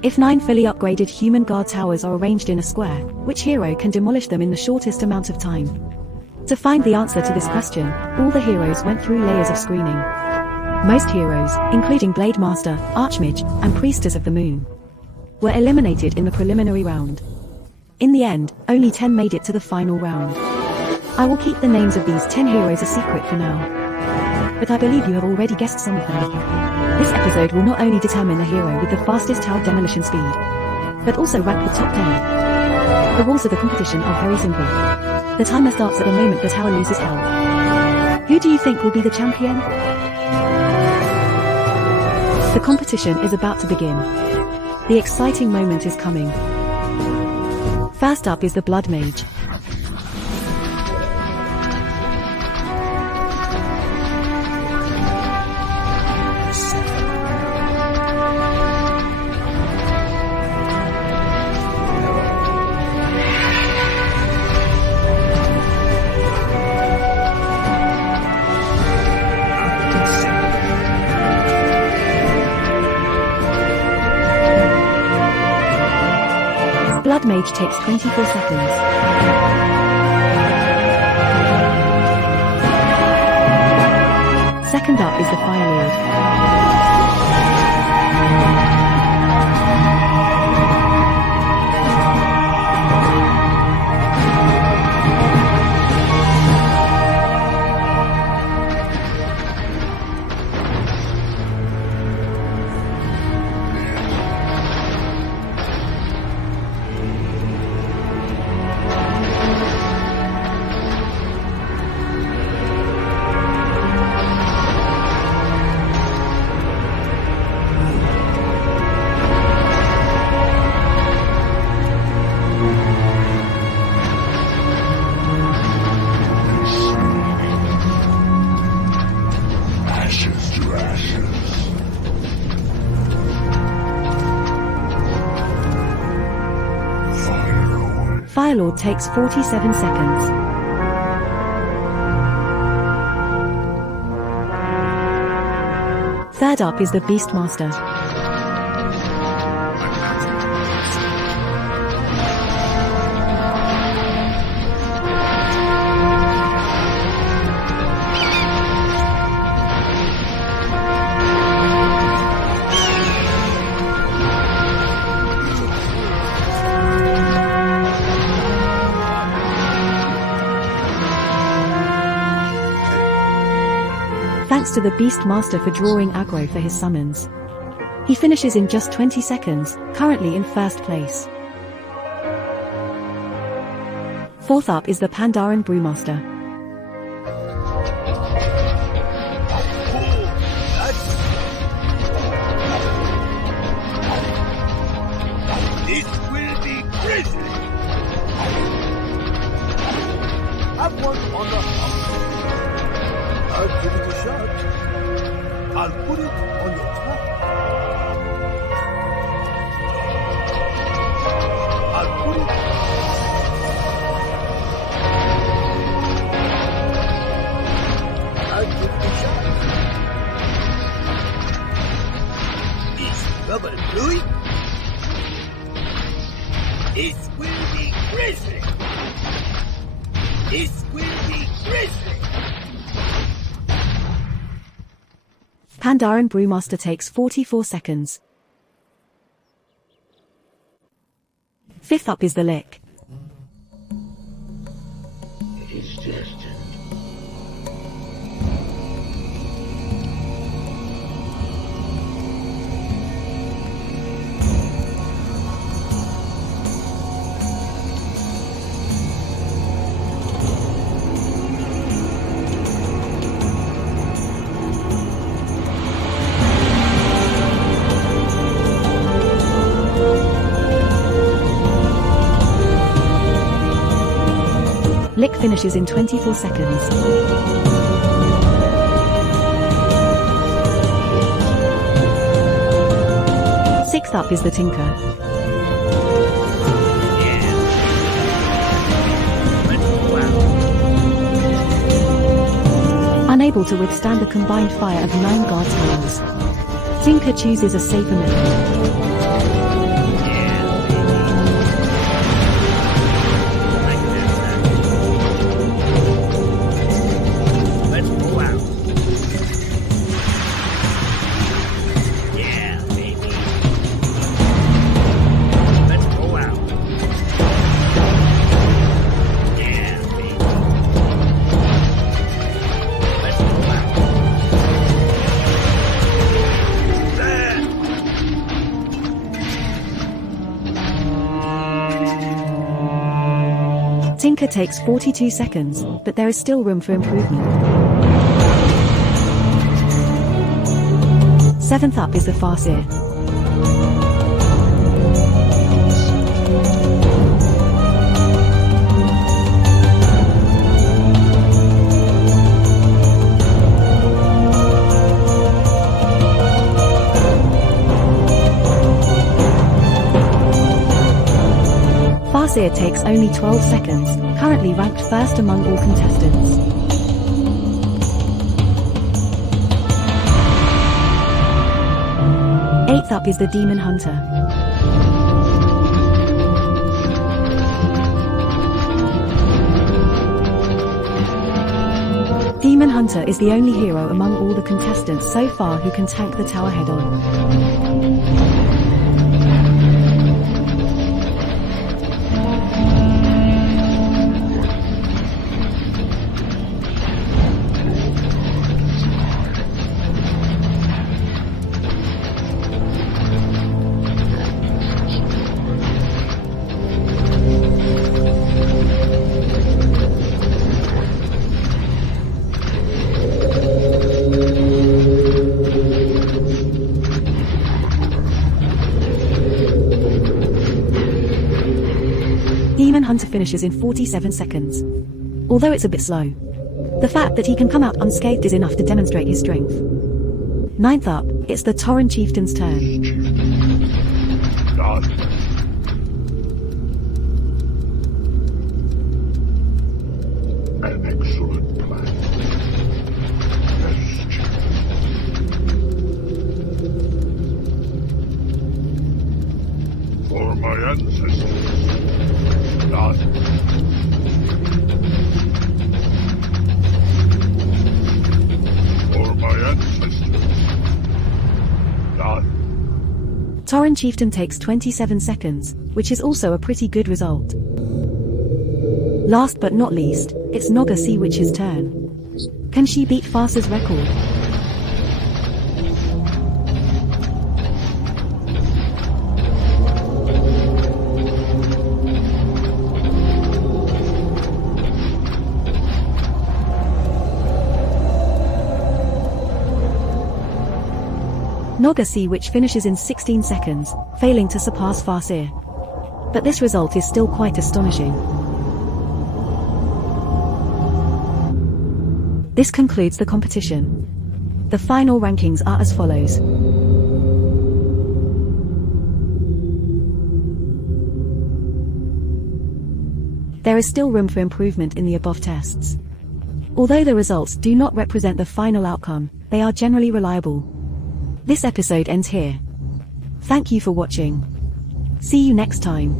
If 9 fully upgraded human guard towers are arranged in a square, which hero can demolish them in the shortest amount of time? To find the answer to this question, all the heroes went through layers of screening. Most heroes, including Blade Master, Archmage, and Priestess of the Moon, were eliminated in the preliminary round. In the end, only 10 made it to the final round. I will keep the names of these 10 heroes a secret for now, but I believe you have already guessed some of them. This episode will not only determine the hero with the fastest tower demolition speed, but also rank the top 10. The rules of the competition are very simple. The timer starts at the moment the tower loses health. Who do you think will be the champion? The competition is about to begin. The exciting moment is coming. First up is the Blood Mage. Blood Mage takes 24 seconds. Second up is the Fire Lord. Fire Lord takes 47 seconds. Third up is the Beastmaster. Thanks to the Beastmaster for drawing aggro for his summons. He finishes in just 20 seconds, currently in first place. Fourth up is the Pandaren Brewmaster. It will be crazy! Have one on the house. I'll give it a shot. I'll put it on your trap. I'll put it. I'll give it a shot. Is rubber fluid? It will be crazy! It will be crazy! Pandaren Brewmaster takes 44 seconds. Fifth up is the Lick. It is destined. Lick finishes in 24 seconds. Sixth up is the Tinker. Unable to withstand the combined fire of 9 guard towers, Tinker chooses a safer method. Tinker takes 42 seconds, but there is still room for improvement. 7th up is the Farseer. Farseer takes only 12 seconds, currently ranked first among all contestants. 8th up is the Demon Hunter. Demon Hunter is the only hero among all the contestants so far who can tank the tower head-on. Demon Hunter finishes in 47 seconds. Although it's a bit slow. The fact that he can come out unscathed is enough to demonstrate his strength. 9th up, it's the Tauren Chieftain's turn. An excellent plan. Yes, Chief. For my ancestors. Done. For my ancestors. Done. Tauren Chieftain takes 27 seconds, which is also a pretty good result. Last but not least, it's Naga Sea Witch's turn. Can she beat Farseer's record? Naga Sea Witch finishes in 16 seconds, failing to surpass Farseer. But this result is still quite astonishing. This concludes the competition. The final rankings are as follows. There is still room for improvement in the above tests. Although the results do not represent the final outcome, they are generally reliable. This episode ends here. Thank you for watching. See you next time.